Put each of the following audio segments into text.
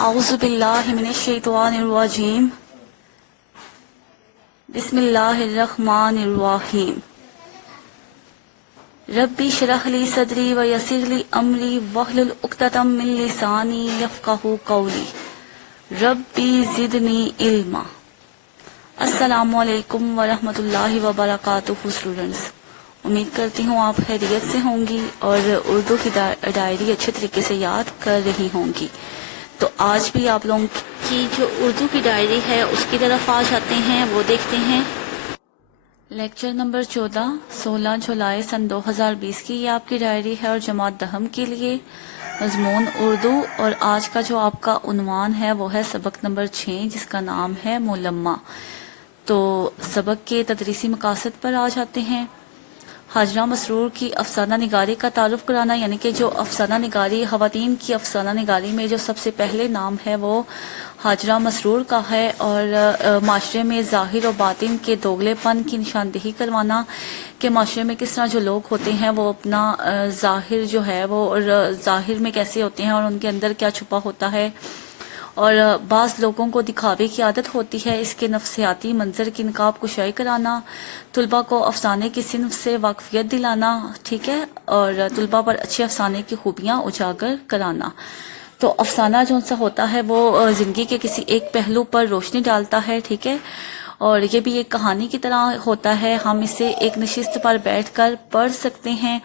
اعوذ باللہ من الشیطان الرجیم بسم اللہ الرحمن الرحیم ربی اشرح لی صدری ویسر لی امری واحلل عقدۃ من لسانی یفقہوا قولی ربی زدنی علما۔ السلام علیکم ورحمۃ اللہ وبرکاتہ اسٹوڈنٹس، امید کرتی ہوں آپ خیریت سے ہوں گی اور اردو کی ڈائری اچھے طریقے سے یاد کر رہی ہوں گی۔ تو آج بھی آپ لوگوں کی جو اردو کی ڈائری ہے اس کی طرف آ جاتے ہیں، وہ دیکھتے ہیں۔ لیکچر نمبر 14 16 جولائی سن 2020 کی یہ آپ کی ڈائری ہے اور جماعت دہم کے لیے مضمون اردو، اور آج کا جو آپ کا عنوان ہے وہ ہے سبق نمبر 6 جس کا نام ہے ملمہ۔ تو سبق کے تدریسی مقاصد پر آ جاتے ہیں۔ حاجرہ مسرور کی افسانہ نگاری کا تعارف کرانا، یعنی کہ جو افسانہ نگاری، خواتین کی افسانہ نگاری میں جو سب سے پہلے نام ہے وہ حاجرہ مسرور کا ہے، اور معاشرے میں ظاہر و باطن کے دوگلے پن کی نشاندہی کروانا کہ معاشرے میں کس طرح جو لوگ ہوتے ہیں وہ اپنا ظاہر جو ہے وہ اور ظاہر میں کیسے ہوتے ہیں اور ان کے اندر کیا چھپا ہوتا ہے، اور بعض لوگوں کو دکھاوے کی عادت ہوتی ہے، اس کے نفسیاتی منظر کی نقاب کشائی کرانا، طلباء کو افسانے کی صنف سے واقفیت دلانا، ٹھیک ہے، اور طلباء پر اچھے افسانے کی خوبیاں اجاگر کرانا۔ تو افسانہ جو سا ہوتا ہے وہ زندگی کے کسی ایک پہلو پر روشنی ڈالتا ہے، ٹھیک ہے، اور یہ بھی ایک کہانی کی طرح ہوتا ہے، ہم اسے ایک نشست پر بیٹھ کر پڑھ سکتے ہیں،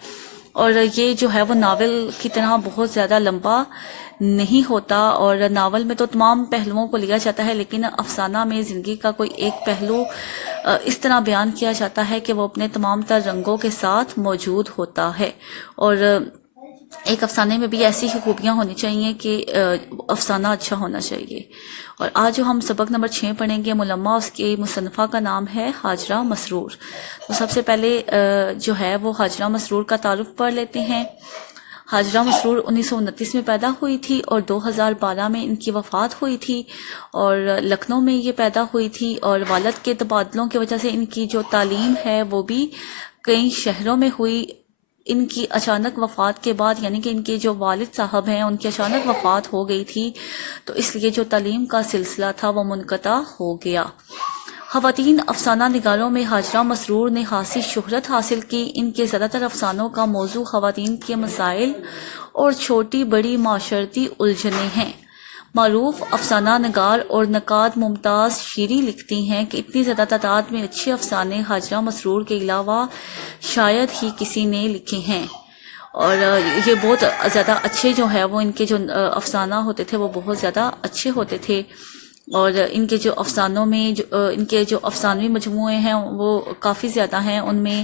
اور یہ جو ہے وہ ناول کی طرح بہت زیادہ لمبا نہیں ہوتا، اور ناول میں تو تمام پہلوؤں کو لیا جاتا ہے، لیکن افسانہ میں زندگی کا کوئی ایک پہلو اس طرح بیان کیا جاتا ہے کہ وہ اپنے تمام تر رنگوں کے ساتھ موجود ہوتا ہے، اور ایک افسانے میں بھی ایسی ہی خوبیاں ہونی چاہیے کہ افسانہ اچھا ہونا چاہیے۔ اور آج جو ہم سبق نمبر 6 پڑھیں گے ملمہ، اس کی مصنفہ کا نام ہے حاجرہ مسرور۔ تو سب سے پہلے جو ہے وہ حاجرہ مسرور کا تعارف پڑھ لیتے ہیں۔ حاجرہ مسرور 1929 میں پیدا ہوئی تھی اور 2012 میں ان کی وفات ہوئی تھی، اور لکھنؤ میں یہ پیدا ہوئی تھی، اور والد کے تبادلوں کی وجہ سے ان کی جو تعلیم ہے وہ بھی کئی شہروں میں ہوئی۔ ان کی اچانک وفات کے بعد، یعنی کہ ان کے جو والد صاحب ہیں ان کی اچانک وفات ہو گئی تھی، تو اس لیے جو تعلیم کا سلسلہ تھا وہ منقطع ہو گیا۔ خواتین افسانہ نگاروں میں حاجرہ مسرور نے خاصی شہرت حاصل کی۔ ان کے زیادہ تر افسانوں کا موضوع خواتین کے مسائل اور چھوٹی بڑی معاشرتی الجھنیں ہیں۔ معروف افسانہ نگار اور نقاد ممتاز شیری لکھتی ہیں کہ اتنی زیادہ تعداد میں اچھے افسانے حاجرہ مسرور کے علاوہ شاید ہی کسی نے لکھے ہیں، اور یہ بہت زیادہ اچھے جو ہے وہ ان کے جو افسانہ ہوتے تھے وہ بہت زیادہ اچھے ہوتے تھے، اور ان کے جو افسانوں میں ان کے جو افسانوی مجموعے ہیں وہ کافی زیادہ ہیں۔ ان میں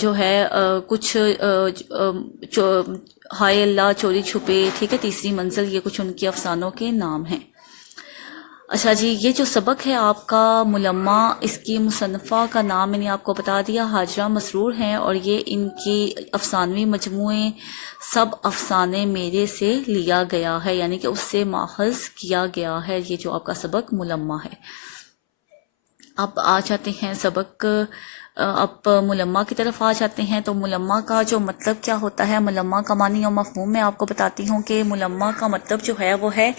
جو ہے کچھ ہائے اللہ، چوری چھپے، ٹھیک ہے، تیسری منزل، یہ کچھ ان کے افسانوں کے نام ہیں۔ اچھا جی، یہ جو سبق ہے آپ کا ملمہ، اس کی مصنفہ کا نام میں نے آپ کو بتا دیا، حاجرہ مسرور ہیں، اور یہ ان کی افسانوی مجموعے سب افسانے میرے سے لیا گیا ہے، یعنی کہ اس سے ماخذ کیا گیا ہے، یہ جو آپ کا سبق ملمہ ہے۔ اب آ جاتے ہیں سبق، اب ملمہ کی طرف آ جاتے ہیں۔ تو ملمہ کا جو مطلب کیا ہوتا ہے، ملمہ کا معنی اور مفہوم میں آپ کو بتاتی ہوں کہ ملمہ کا مطلب جو ہے وہ ہے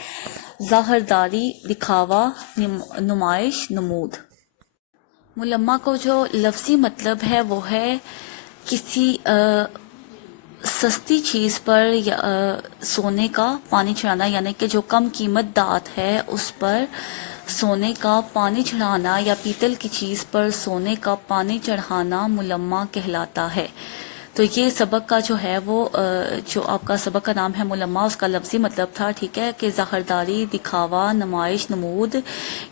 ظاہرداری، دکھاوا، نمائش، نمود۔ ملمہ کو جو لفظی مطلب ہے وہ ہے کسی سستی چیز پر سونے کا پانی چڑھانا، یعنی کہ جو کم قیمت دھات ہے اس پر سونے کا پانی چڑھانا، یا پیتل کی چیز پر سونے کا پانی چڑھانا ملمہ کہلاتا ہے۔ تو یہ سبق کا جو ہے وہ جو آپ کا سبق کا نام ہے ملمہ، اس کا لفظی مطلب تھا، ٹھیک ہے، کہ ظاہرداری، دکھاوا، نمائش، نمود،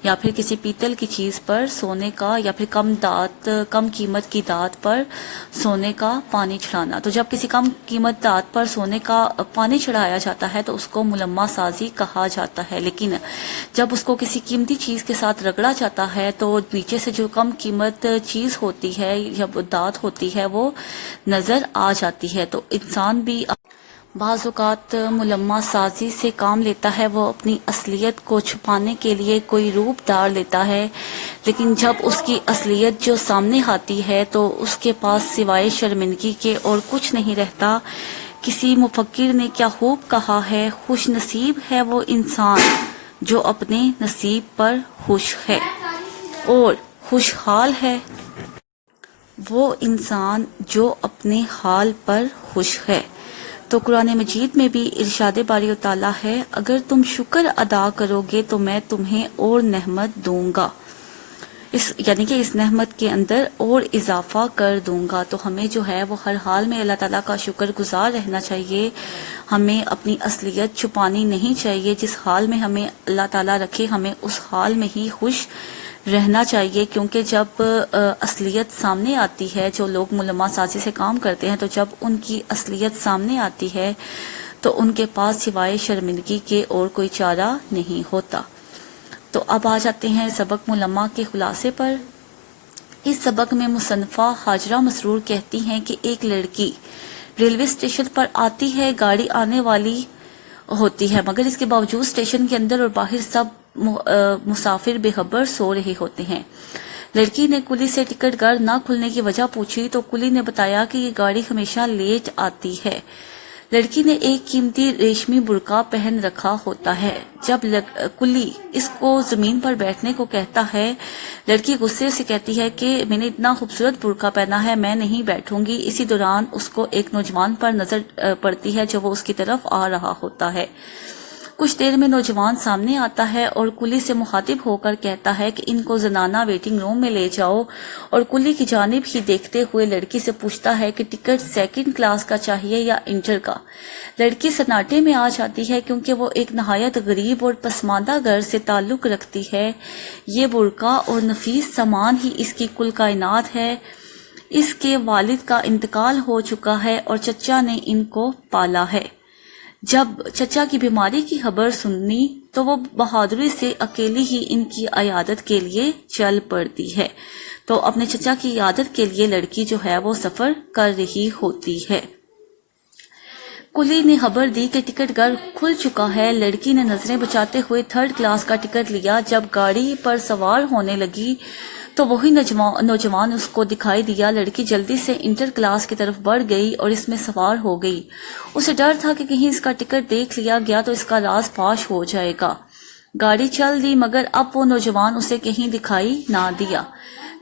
یا پھر کسی پیتل کی چیز پر سونے کا یا پھر کم قیمت کی دھات پر سونے کا پانی چڑھانا۔ تو جب کسی کم قیمت دھات پر سونے کا پانی چڑھایا جاتا ہے تو اس کو ملمہ سازی کہا جاتا ہے، لیکن جب اس کو کسی قیمتی چیز کے ساتھ رگڑا جاتا ہے تو نیچے سے جو کم قیمت چیز ہوتی ہے یا دھات ہوتی ہے وہ نظر آ جاتی ہے۔ تو انسان بھی بعض اوقات ملمہ سازی سے کام لیتا ہے، وہ اپنی اصلیت کو چھپانے کے لیے کوئی روپ دار لیتا ہے، لیکن جب اس کی اصلیت جو سامنے آتی ہے تو اس کے پاس سوائے شرمندگی کے اور کچھ نہیں رہتا کسی مفکر نے کیا خوب کہا ہے، خوش نصیب ہے وہ انسان جو اپنے نصیب پر خوش ہے، اور خوشحال ہے وہ انسان جو اپنے حال پر خوش ہے۔ تو قرآن مجید میں بھی ارشاد باری تعالیٰ ہے، اگر تم شکر ادا کرو گے تو میں تمہیں اور نعمت دوں گا، یعنی کہ اس نعمت کے اندر اور اضافہ کر دوں گا۔ تو ہمیں جو ہے وہ ہر حال میں اللہ تعالیٰ کا شکر گزار رہنا چاہیے، ہمیں اپنی اصلیت چھپانی نہیں چاہیے۔ جس حال میں ہمیں اللہ تعالیٰ رکھے ہمیں اس حال میں ہی خوش رہنا چاہیے، کیونکہ جب اصلیت سامنے آتی ہے، جو لوگ ملما سازی سے کام کرتے ہیں، تو جب ان کی اصلیت سامنے آتی ہے تو ان کے پاس سوائے شرمندگی کے اور کوئی چارہ نہیں ہوتا۔ تو اب آ جاتے ہیں سبق ملما کے خلاصے پر۔ اس سبق میں مصنفہ حاجرہ مسرور کہتی ہیں کہ ایک لڑکی ریلوے اسٹیشن پر آتی ہے، گاڑی آنے والی ہوتی ہے، مگر اس کے باوجود اسٹیشن کے اندر اور باہر سب مسافر بے خبر سو رہے ہوتے ہیں۔ لڑکی نے کلی سے ٹکٹ گھر نہ کھلنے کی وجہ پوچھی تو کلی نے بتایا کہ یہ گاڑی ہمیشہ لیٹ آتی ہے۔ لڑکی نے ایک قیمتی ریشمی برقع پہن رکھا ہوتا ہے۔ جب کلی اس کو زمین پر بیٹھنے کو کہتا ہے، لڑکی غصے سے کہتی ہے کہ میں نے اتنا خوبصورت برقع پہنا ہے، میں نہیں بیٹھوں گی۔ اسی دوران اس کو ایک نوجوان پر نظر پڑتی ہے جو وہ اس کی طرف آ رہا ہوتا ہے۔ کچھ دیر میں نوجوان سامنے آتا ہے اور کلی سے مخاطب ہو کر کہتا ہے کہ ان کو زنانہ ویٹنگ روم میں لے جاؤ، اور کلی کی جانب ہی دیکھتے ہوئے لڑکی سے پوچھتا ہے کہ ٹکٹ سیکنڈ کلاس کا چاہیے یا انٹر کا۔ لڑکی سناٹے میں آ جاتی ہے کیونکہ وہ ایک نہایت غریب اور پسماندہ گھر سے تعلق رکھتی ہے۔ یہ برقع اور نفیس سامان ہی اس کی کل کائنات ہے۔ اس کے والد کا انتقال ہو چکا ہے اور چچا نے ان کو پالا ہے۔ جب چچا کی بیماری کی خبر سنی تو وہ بہادری سے اکیلی ہی ان کی عیادت کے لیے چل پڑتی ہے۔ تو اپنے چچا کی عیادت کے لیے لڑکی جو ہے وہ سفر کر رہی ہوتی ہے۔ کلی نے خبر دی کہ ٹکٹ گھر کھل چکا ہے۔ لڑکی نے نظریں بچاتے ہوئے تھرڈ کلاس کا ٹکٹ لیا۔ جب گاڑی پر سوار ہونے لگی تو وہی نوجوان اس کو دکھائی دیا۔ لڑکی جلدی سے انٹر کلاس کی طرف بڑھ گئی اور اس میں سوار ہو گئی۔ اسے ڈر تھا کہ کہیں اس کا ٹکٹ دیکھ لیا گیا تو اس کا راز فاش ہو جائے گا۔ گاڑی چل دی مگر اب وہ نوجوان اسے کہیں دکھائی نہ دیا۔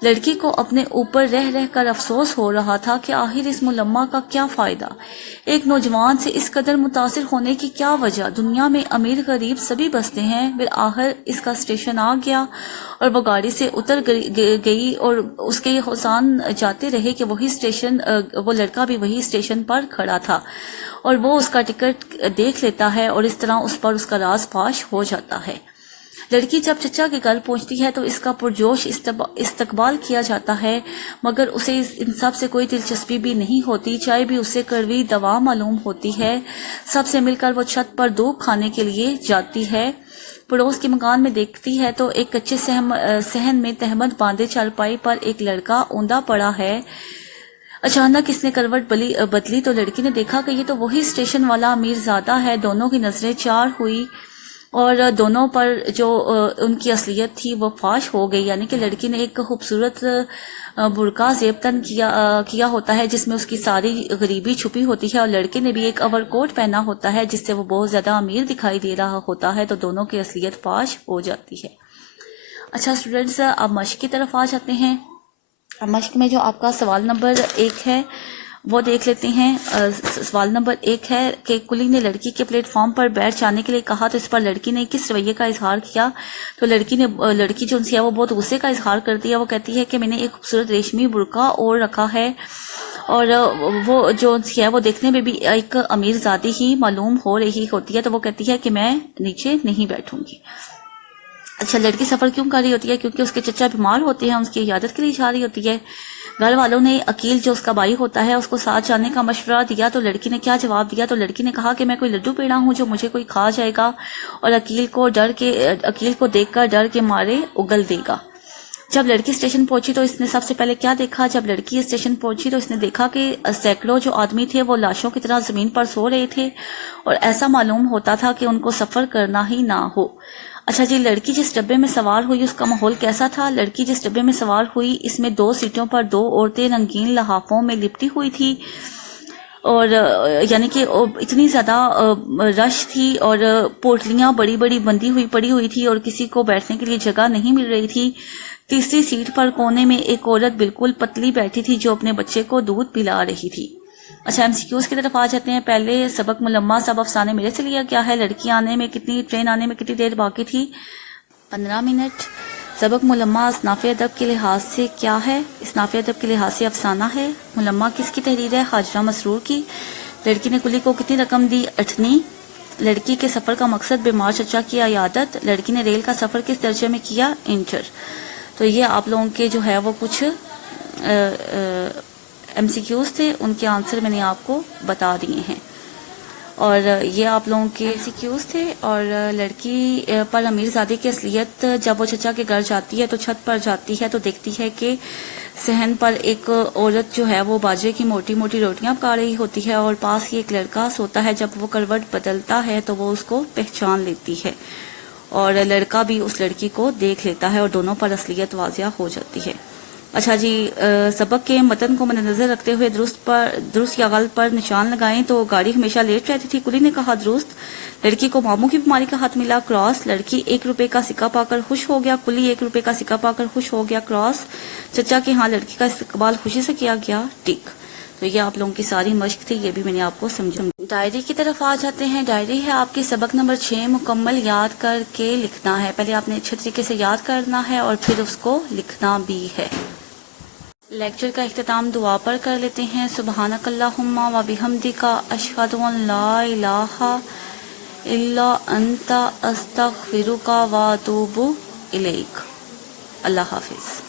لڑکی کو اپنے اوپر رہ رہ کر افسوس ہو رہا تھا کہ آخر اس ملمہ کا کیا فائدہ، ایک نوجوان سے اس قدر متاثر ہونے کی کیا وجہ؟ دنیا میں امیر غریب سبھی بستے ہیں۔ پھر آخر اس کا اسٹیشن آ گیا اور وہ گاڑی سے اتر گئی اور اس کے یہ حسان جاتے رہے کہ وہ لڑکا بھی وہی اسٹیشن پر کھڑا تھا اور وہ اس کا ٹکٹ دیکھ لیتا ہے اور اس طرح اس پر اس کا راز فاش ہو جاتا ہے۔ لڑکی جب چچا کے گھر پہنچتی ہے تو اس کا پرجوش استقبال کیا جاتا ہے، مگر اسے ان سب سے کوئی دلچسپی بھی نہیں ہوتی۔ چائے بھی اسے کڑوی دوا معلوم ہوتی ہے۔ سب سے مل کر وہ چھت پر دھوپ کھانے کے لیے جاتی ہے۔ پڑوس کے مکان میں دیکھتی ہے تو ایک کچے صحن میں تہمت باندھے چارپائی پر ایک لڑکا اوندا پڑا ہے۔ اچانک اس نے کروٹ بدلی تو لڑکی نے دیکھا کہ یہ تو وہی اسٹیشن والا امیر زادہ ہے۔ دونوں کی نظریں چار ہوئی اور دونوں پر جو ان کی اصلیت تھی وہ فاش ہو گئی، یعنی کہ لڑکی نے ایک خوبصورت برقع زیب تن کیا ہوتا ہے جس میں اس کی ساری غریبی چھپی ہوتی ہے، اور لڑکے نے بھی ایک اوور کوٹ پہنا ہوتا ہے جس سے وہ بہت زیادہ امیر دکھائی دے رہا ہوتا ہے، تو دونوں کی اصلیت فاش ہو جاتی ہے۔ اچھا اسٹوڈینٹس، اب مشق کی طرف آ جاتے ہیں۔ مشق میں جو آپ کا سوال نمبر 1 ہے وہ دیکھ لیتے ہیں۔ سوال نمبر 1 ہے کہ کلی نے لڑکی کے پلیٹ فارم پر بیٹھ جانے کے لیے کہا تو اس پر لڑکی نے کس رویے کا اظہار کیا؟ تو لڑکی جو ان سے ہے وہ بہت غصے کا اظہار کرتی ہے۔ وہ کہتی ہے کہ میں نے ایک خوبصورت ریشمی برقع اوڑھ رکھا ہے، اور وہ جو ان سے ہے وہ دیکھنے میں بھی ایک امیر زادی ہی معلوم ہو رہی ہوتی ہے، تو وہ کہتی ہے کہ میں نیچے نہیں بیٹھوں گی۔ اچھا، لڑکی سفر کیوں کر رہی ہوتی ہے؟ کیونکہ اس کے چچا بیمار ہوتے ہیں، اس کی عیادت کے لیے جا رہی ہوتی ہے۔ گھر والوں نے عقیل جو اس کا بھائی ہوتا ہے اس کو ساتھ جانے کا مشورہ دیا، تو لڑکی نے کیا جواب دیا؟ تو لڑکی نے کہا کہ میں کوئی لڈو پیڑا ہوں جو مجھے کوئی کھا جائے گا اور عقیل کو دیکھ کر ڈر کے مارے اگل دے گا۔ جب لڑکی اسٹیشن پہنچی تو اس نے سب سے پہلے کیا دیکھا؟ جب لڑکی اسٹیشن پہنچی تو اس نے دیکھا کہ سینکڑوں جو آدمی تھے وہ لاشوں کی طرح زمین پر سو رہے تھے، اور ایسا معلوم ہوتا تھا کہ ان کو سفر کرنا ہی نہ ہو۔ اچھا جی، لڑکی جس ڈبے میں سوار ہوئی اس کا ماحول کیسا تھا؟ لڑکی جس ڈبے میں سوار ہوئی اس میں 2 سیٹوں پر 2 عورتیں رنگین لحافوں میں لپٹی ہوئی تھی، اور یعنی کہ اتنی زیادہ رش تھی اور پوٹلیاں بڑی بڑی بندی ہوئی پڑی ہوئی تھی اور کسی کو بیٹھنے کے لیے جگہ نہیں مل رہی تھی. تیسری سیٹ پر کونے میں ایک عورت بالکل پتلی بیٹھی تھی جو اپنے بچے کو دودھ پلا رہی تھی. اچھا ایم سی کیوز کی طرف آ جاتے ہیں. پہلے سبق ملمہ سب افسانے میرے سے لیا گیا ہے. لڑکی آنے میں ٹرین آنے میں کتنی دیر باقی تھی؟ 15 منٹ. سبق ملمہ اصناف ادب کے لحاظ سے کیا ہے؟ اصناف ادب کے لحاظ سے افسانہ ہے. ملمہ کس کی تحریر ہے؟ حاجرہ مسرور کی. لڑکی نے کلی کو کتنی رقم دی؟ 8. لڑکی کے سفر کا مقصد بیمار چچا کی عیادت. لڑکی نے ریل کا سفر کس درجے میں کیا؟ انٹر. تو یہ آپ لوگوں کے جو ہے وہ کچھ ایم سی کیوز تھے، ان کے آنسر میں نے آپ کو بتا دیے ہیں. اور یہ آپ لوگوں کے ایم سی کیوز تھے. اور لڑکی پر امیر زادی کی اصلیت، جب وہ چچا کے گھر جاتی ہے تو چھت پر جاتی ہے تو دیکھتی ہے کہ صحن پر ایک عورت جو ہے وہ باجرے کی موٹی موٹی روٹیاں پکا رہی ہوتی ہے اور پاس ہی ایک لڑکا سوتا ہے. جب وہ کروٹ بدلتا ہے تو وہ اس کو پہچان لیتی ہے اور لڑکا بھی اس لڑکی کو دیکھ لیتا ہے اور دونوں پر اصلیت واضح ہو جاتی ہے. اچھا جی، سبق کے متن کو مد نظر رکھتے ہوئے درست یا غلط پر نشان لگائیں. تو گاڑی ہمیشہ لیٹ رہتی تھی، کلی نے کہا درست. لڑکی کو ماموں کی بیماری کا ہاتھ ملا، کراس. لڑکی 1 روپے کا سکہ پا کر خوش ہو گیا، کلی 1 روپے کا سکہ پا کر خوش ہو گیا، کراس. چچا کے ہاں لڑکی کا استقبال خوشی سے کیا گیا، ٹک. تو یہ آپ لوگوں کی ساری مشق تھی، یہ بھی میں نے آپ کو سمجھا. ڈائری کی طرف آ جاتے ہیں. ڈائری ہے آپ کی سبق نمبر 6 مکمل یاد کر کے لکھنا ہے. پہلے آپ نے اچھے طریقے سے یاد کرنا ہے اور پھر اس کو لکھنا بھی ہے. لیکچر کا اختتام دعا پر کر لیتے ہیں. سبحانک اللہم و بحمدک اشہد ان لا الہ الا انت استغفرک و اتوب الیک. اللہ حافظ.